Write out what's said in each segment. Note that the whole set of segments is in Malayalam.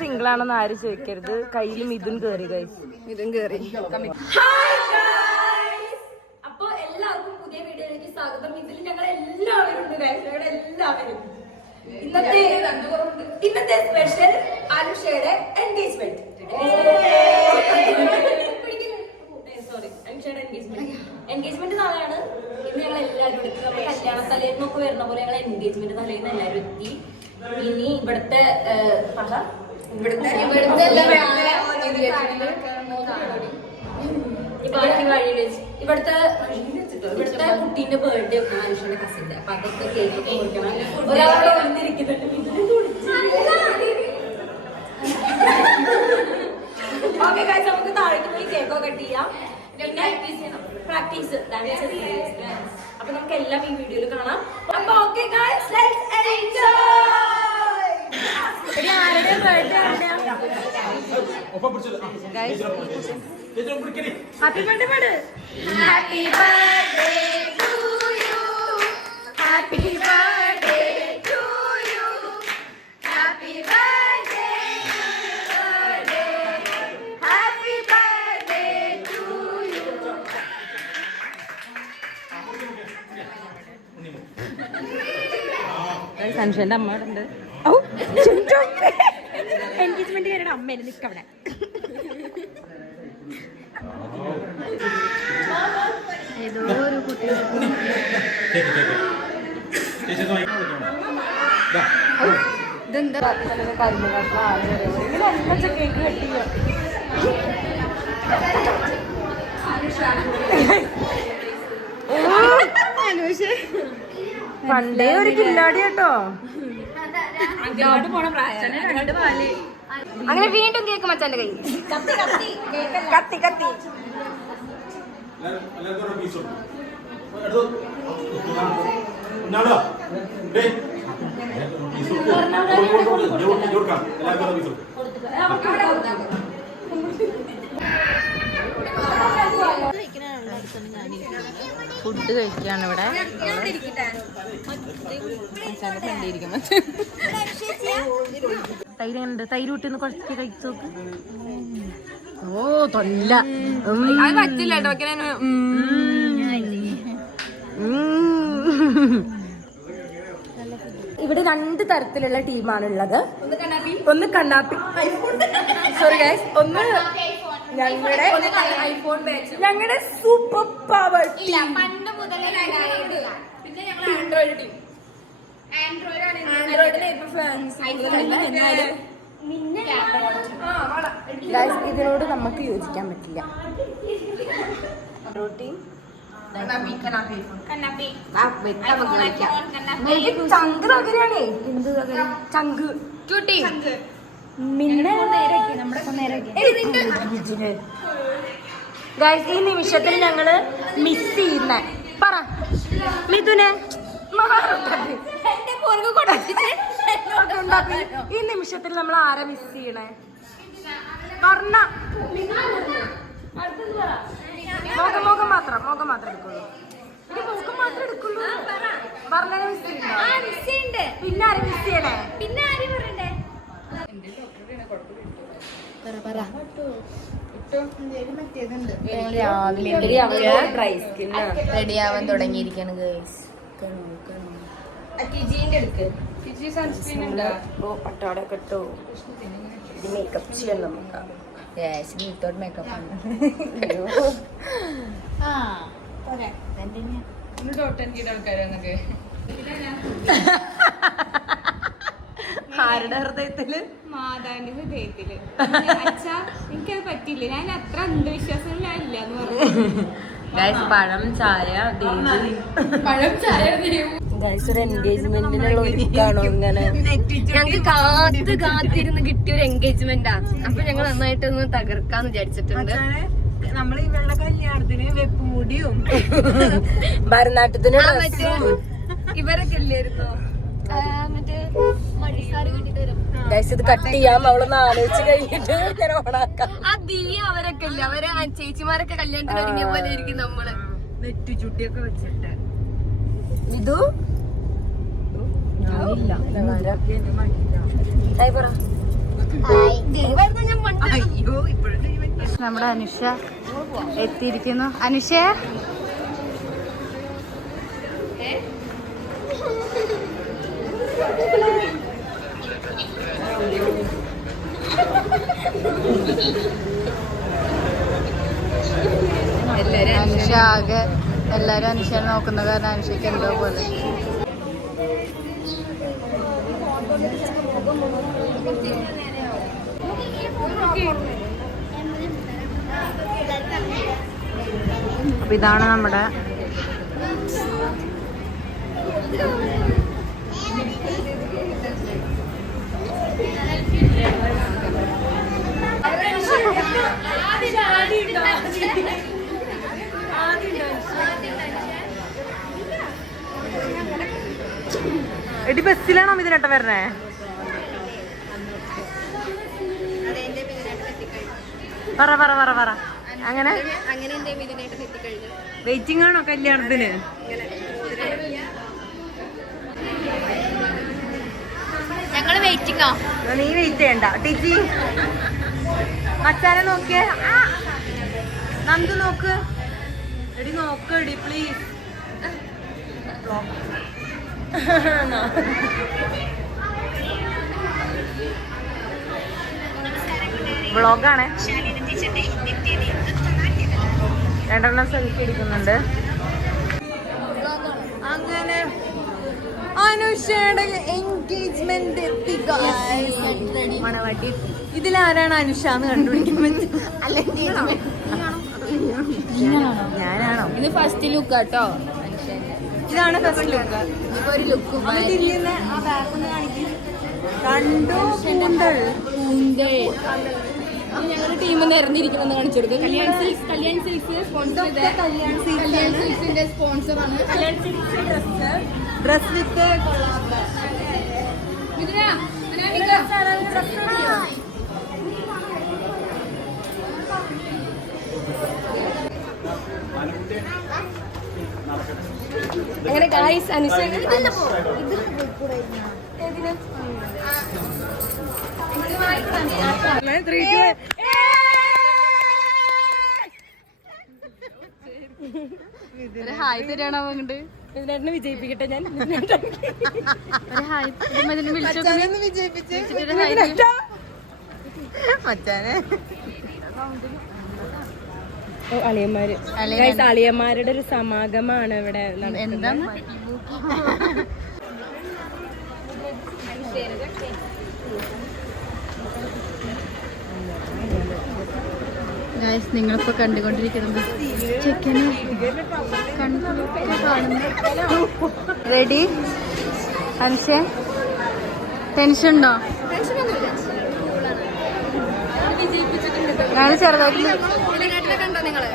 സിംഗിൾ ആണെന്ന് ആരും ചോദിക്കരുത്. കയ്യിൽ മിഥുൻ കേറി ഗൈസ്. മിഥുൻ കേറി. അപ്പൊ എല്ലാവർക്കും പുതിയ വീഡിയോയിലേക്ക് സ്വാഗതം. ഇതിൽ ഞങ്ങൾ എല്ലാവരും ഉണ്ട് ഗൈസ്. എല്ലാവരും ഇന്നത്തെ സ്പെഷ്യൽ അനുഷയുടെ എൻഗേജ്മെന്റ്. എൻഗേജ്മെന്റ് നാളെയാണ്. ഇന്ന് ഞങ്ങൾ എല്ലാവരും എടുത്ത് നമ്മുടെ കല്യാണ തലേന്നൊക്കെ വരുന്ന പോലെ ഞങ്ങൾ എൻഗേജ്മെന്റ് തലേന്ന് എല്ലാവരും എത്തി. ഇനി ഇവിടുത്തെ ഇവിടുത്തെ കുട്ടീന്റെ ബർത്ത്ഡേ ഒക്കെ മനുഷ്യന്റെ കസിന്റെ. അപ്പൊ അതൊക്കെ കേക്ക് കൊടുക്കണം. ഒരാളോട് വന്നിരിക്കുന്നുണ്ട്. ഓക്കെ ഗൈസ്, നമുക്ക് താഴേക്ക് പോയി കേക്കോ കട്ട് ചെയ്യാം. പിന്നെ പ്രാക്ടീസ് അപ്പൊ നമുക്ക് എല്ലാം ഈ വീഡിയോയിൽ കാണാം. അപ്പൊ ഓക്കെ ഗൈസ്, ലെറ്റ്സ് എൻജോയ്. ആരുടെ ബർത്ത്ഡേ ഹാപ്പി ബർത്ത്ഡേ പാട്. Happy birthday to you, happy birthday to you, happy birthday happy birthday to you. സൻഷന്റെ അമ്മ ഉണ്ട്. എൻഗേജ്മെന്റ് കഴിഞ്ഞ അമ്മേനെ നിക്കവിടെ. ഏതോ ഒരു കുട്ടി ഇതെന്താ കേക്ക് കെട്ടിയോ? പണ്ടേ ഒരു കില്ലാടി കേട്ടോ. അങ്ങനെ വീണ്ടും കേക്ക് മച്ചാന്റെ കൈ. കത്തി കത്തി ഫുഡ് കഴിക്കാണ് ഇവിടെ. തൈര് ഉണ്ട്. തൈര് കൂട്ടി കുറച്ച് കഴിച്ചു നോക്ക്. ഓ തൊല്ല പറ്റില്ല കേട്ടോ. ഇവിടെ രണ്ട് തരത്തിലുള്ള ടീമാണ് ഉള്ളത്. ഒന്ന് കണ്ണാപ്പി, സോറി ഗൈസ്, ഒന്ന് ഞങ്ങളുടെ സൂപ്പർ പവർ ടീം. ഇതിനോട് നമുക്ക് യോജിക്കാൻ പറ്റില്ല. ചങ്ക് തകരാണേ. എന്ത് തകരം? ചങ്ക് ഗൈസ്, ഈ നിമിഷത്തിൽ ഞങ്ങള് മിസ് ചെയ്യുന്ന പറ മിഥുനെ. ഈ നിമിഷത്തിൽ നമ്മൾ ആരെ മിസ് ചെയ്യണേ? പറഞ്ഞ മുഖം മാത്രം എടുക്കുള്ളൂ. മുഖം മാത്രം എടുക്കുള്ളൂ. പറഞ്ഞ മിസ് ചെയ്യണ്ടേ? പിന്നെ ആരെ മിസ് ചെയ്യണേ? പിന്നെ ആര് പറയണ്ടേ? റെഡിയാവാൻ തുടങ്ങിയിരിക്കാണ് ഗൈസ്. പട്ടാടൊക്കെ ഇട്ടോ. ഇത് മേക്കപ്പ് ചെയ്യാൻ നമുക്ക് മേക്കപ്പ് ആണ്. ആരുടെ ഹൃദയത്തില്? മാതാവിന്റെ ഹൃദയത്തില്. എനിക്കത് പറ്റില്ല. ഞാൻ അത്ര അന്ധവിശ്വാസങ്ങളില്ല എന്ന് പറഞ്ഞു. പഴം ചായ പഴം ചായ ഗൈസ്, ഒരു എൻഗേജ്മെന്റിനുള്ള ഒരുക്കാണോ ഇങ്ങനെ? ഞങ്ങൾക്ക് കാത്തിരുന്ന് കിട്ടിയ ഒരു എൻഗേജ്മെന്റാ. അപ്പൊ ഞങ്ങൾ നന്നായിട്ടൊന്ന് തകർക്കാന്ന് വിചാരിച്ചിട്ടുണ്ട്. നമ്മൾ ഈ വെള്ള കല്യാണത്തിന് വെപ്പുമുടിയും ഭരതനാട്യത്തിന് ഇവരൊക്കെ ഇല്ലായിരുന്നോ മറ്റേ മടിസാരി കണ്ടിട്ട് വരും. ഇത് കട്ട് ചെയ്യാം. അവളൊന്ന് ആലോചിച്ച് കഴിഞ്ഞിട്ട് ഇങ്ങനെ ഓണാക്കാം. ആ ദിയ അവരൊക്കെ ഇല്ല. അവരെ ചേച്ചിമാരൊക്കെ കല്യാണത്തിന് ഒരുങ്ങിയ പോലെ ആയിരിക്കും നമ്മള്. നെറ്റി ചുട്ടിയൊക്കെ വെച്ചിട്ട്. ഇത് നമ്മുടെ അനുഷ എത്തിയിരിക്കുന്നു. അനുഷ അനുഷ ആകെ എല്ലാരും അനുഷയെ നോക്കുന്ന കാരണം അനുഷയ്ക്ക് എന്തോ പോലെ. അപ്പൊ ഇതാണ് നമ്മുടെ എടി ബസ്സിലാണോ ഇതിനട്ട വരണേ? പറ പറ പറ പറ. അങ്ങനെ വെയിറ്റിംഗ് ആണോ കല്യാണത്തിന്? ഞങ്ങള് വെയിറ്റിംഗോ? നീ വെയിറ്റ് ചെയ്യണ്ട ടീച്ചി. മച്ചാനെ നോക്കിയേ. നന്ദു നോക്ക്. എടി നോക്ക് എടി പ്ലീസ്. വ്ളോഗാണ്. രണ്ടെണ്ണം സെൽഫി എടുക്കുന്നുണ്ട്. അങ്ങനെ അനുഷയുടെ എൻഗേജ്മെന്റ് മണവാട്ടി. ഇതിലാരാണ് അനുഷ എന്ന് കണ്ടുപിടിക്കാൻ പറ്റും? ഞാനാണോ? ഇത് ഫസ്റ്റ് ലുക്ക് കേട്ടോ. ഇതാണ് ഫസ്റ്റ് ലുക്ക്. ഒരു ലുക്ക് ഞങ്ങളുടെ ടീം നിറഞ്ഞിരിക്കുമെന്ന് കാണിച്ചു കൊടുക്കും. കല്യാൺ സിൽക്സ് സ്പോൺസറാണ്. ഡ്രസ് വിത്ത് അങ്ങനെ ഗായ്സ് ഹായ് തരാണോ അങ്ങോട്ട്? ഇതിനെ വിജയിപ്പിക്കട്ടെ ഞാൻ. മച്ചാനെ അളിയന്മാരുടെ ഒരു സമാഗമാണ് ഇവിടെ. എന്താ നിങ്ങളിപ്പോ കണ്ടുകൊണ്ടിരിക്കുന്നത് ചെക്കന് റെഡി. അനുഷേ ടെൻഷൻ ഉണ്ടോ? ഞാൻ ചെറുതായിട്ട് കണ്ടോ നിങ്ങള്?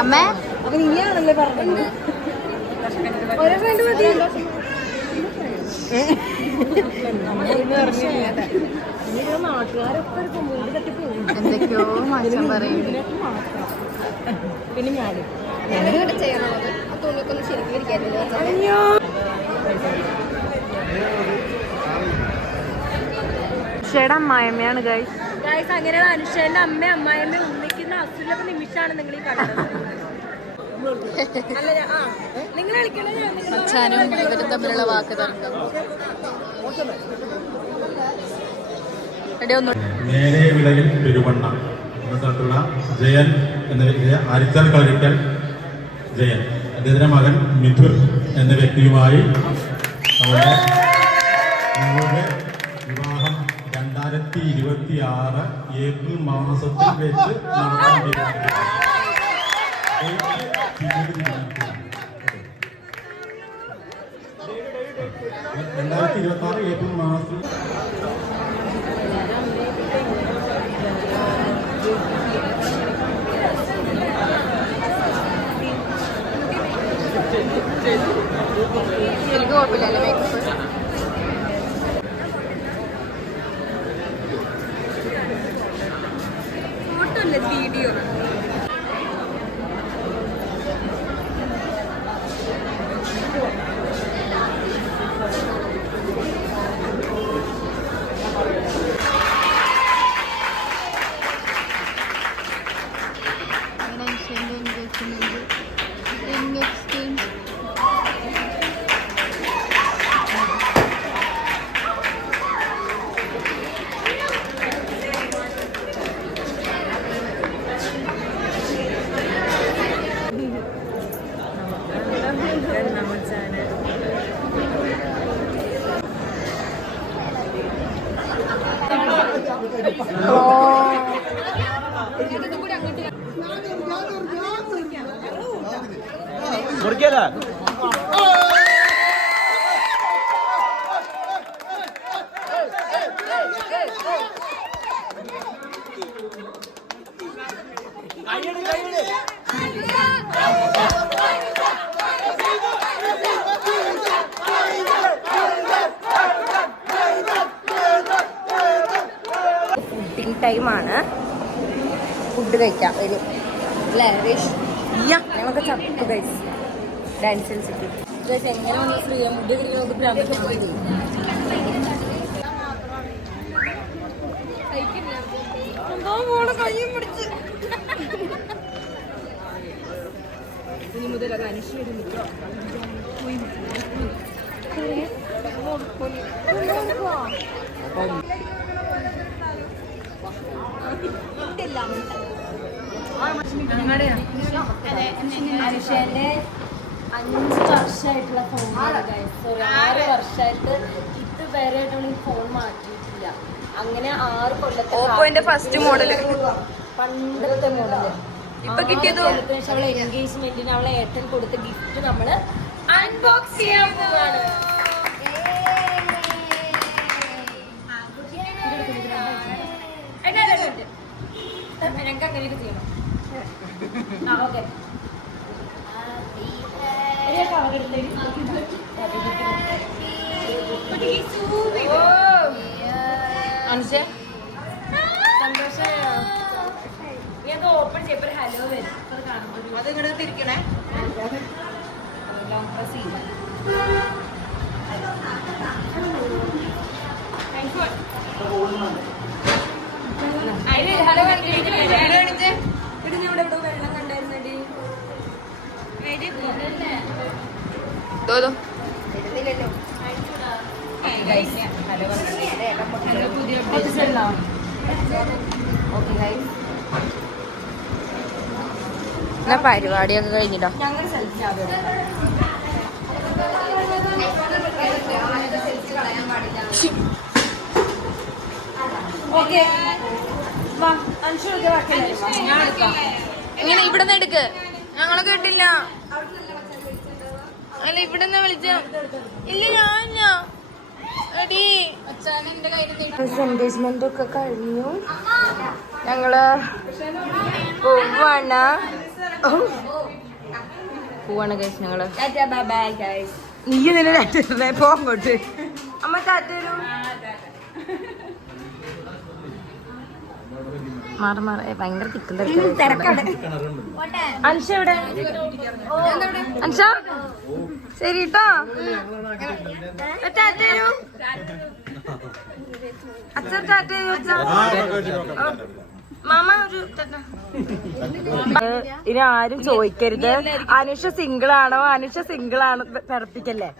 അമ്മേ അപ്പൊ നീയാണല്ലേ പറഞ്ഞത്? ഓരോ ഫ്രണ്ട് മതി. നാട്ടുകാരൊക്കെ എന്തൊക്കെയോ മാറ്റം പറയുന്നു. പിന്നെ ഞാനും ചെയ്യണത് ആ തുണിയൊക്കെ ഒന്ന് ശരിക്കും ഇരിക്കാറില്ല. അനുഷയുടെ അമ്മായിയമ്മയാണ് ഗൈസ്. അങ്ങനെ അനുഷേന്റെ അമ്മ അമ്മായിയമ്മ ഒന്നിക്കുന്ന അസുലഭ നിമിഷമാണ് നിങ്ങൾ ഈ കണ്ടത്. നിങ്ങൾ അച്ഛനും ഇവരും തമ്മിലുള്ള വാക്ക് തർക്കം. നേരെ വിളയിൽ പെരുവണ്ണ എന്ന സ്ഥലത്തുള്ള ജയൻ എന്ന വ്യക്തിയെ അരിച്ചാൽ കളരിക്കൽ ജയൻ അദ്ദേഹത്തിന്റെ മകൻ മിഥുർ എന്ന വ്യക്തിയുമായി ഞങ്ങളുടെ വിവാഹം 2026 ഏപ്രിൽ മാസത്തിൽ വെച്ച് നടത്താൻ തീരുമാനിച്ചു. 2026 ഏപ്രിൽ മാസത്തിൽ എനിക്ക് കുഴപ്പമില്ലല്ലേ മേക്കപ്പ്? ഫോട്ടോ അല്ലേ വീഡിയോ? ഫുഡിങ് ടൈമാണ്. ഫുഡ് കഴിക്കാം വരും അല്ലേ? ഞങ്ങളൊക്കെ ചത്തു ഗൈസ് ഡാൻസ് കളിച്ചിട്ട്. ഗൈസ് എങ്ങനെ വന്ന് ഫ്രീ ഫുഡ് കഴിക്കാൻ കയ്യും പിടിച്ച് ഇനി മുതൽ അത് അനുഷ്ഠിച്ചു നിൽക്കാം. അനുഷേന്റെ 5 വർഷമായിട്ടുള്ള ഫോൺ, 6 വർഷമായിട്ട് ഇതുവരെയായിട്ടുള്ള ഈ ഫോൺ മാറ്റിയിട്ടില്ല. അങ്ങനെ 6 കൊല്ലത്തെ ഓപ്പോന്റെ ഫസ്റ്റ് മോഡല്, പണ്ടത്തെ മോഡല്. ഇപ്പൊ കിട്ടിയത് അവളെ എൻഗേജ്മെന്റിന് അവളെ ഏട്ടൻ കൊടുത്ത ഗിഫ്റ്റ് നമ്മള് അൺബോക്സ് ചെയ്യാൻ പോവാണ്. ഞങ്ങൾക്ക് അങ്ങനെയൊക്കെ ചെയ്യണം. ഓക്കെ സന്തോഷമായോ? ഞാൻ ഓപ്പൺ ചെയ്യപ്പോ ഹലോ വരും. അത് ഇങ്ങോട്ട് തിരിക്കണേ. ലോങ് പ്രസ് ചെയ്യും. ഹലോ കാണിച്ചേ. ഇവിടെ ഇവിടെ വെള്ളം കണ്ടായിരുന്നടി. പരിപാടിയൊക്കെ കഴിഞ്ഞിട്ടോ ഞങ്ങൾ സെൽഫി ഇങ്ങനെ ഇവിടെ നിന്ന് എടുക്ക്. ഞങ്ങളെ കേട്ടില്ല. അല്ല ഇവിടെ നിന്ന് വിളിച്ച ഇല്ല. എൻഗേജ്മെന്റ് ഒക്കെ കഴിഞ്ഞു. ഞങ്ങള് പോവാണ് ഗൈസ്. ഞങ്ങള് നീ തന്നെ ടാറ്റ പോ അങ്ങോട്ട്. അമ്മ ടാറ്റ വരും. മാറി മാറി ഭയങ്കര തിരക്കാണ്. അൻഷ എവിടെ? അൻഷ ശരി കേട്ടോ. ടാറ്റ വരൂ. അച്ഛൻ ടാറ്റ മാമ ഒരു. ഇനി ആരും ചോദിക്കരുത് അനുഷ സിംഗിൾ ആണോ, അനുഷ സിംഗിൾ ആണോ. പിറപ്പിക്കല്ലേ,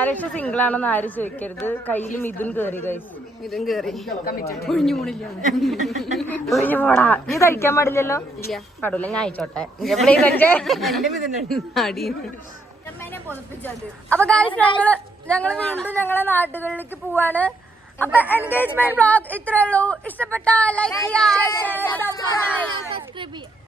അനുഷ സിംഗിൾ ആണോന്ന് ആരും ചോദിക്കരുത്. കയ്യിൽ മിഥുൻ കേറി ഗൈസ്. മിഥുൻ കേറി ഒഴിഞ്ഞു പോടാ. നീ കഴിക്കാൻ പാടില്ലല്ലോ. പാടില്ല, ഞാൻ അയച്ചോട്ടെ. അപ്പൊ ഗൈസ് ഞങ്ങള് വീണ്ടും ഞങ്ങളെ നാടുകളിലേക്ക് പോവാണ്. അപ്പൊ എൻഗേജ്മെന്റ് വ്ലോഗ് ഇത്രേ ഉള്ളൂ. ഇഷ്ടപ്പെട്ട ലൈക്ക് ചെയ്യുക, സബ്സ്ക്രൈബ് ചെയ്യുക.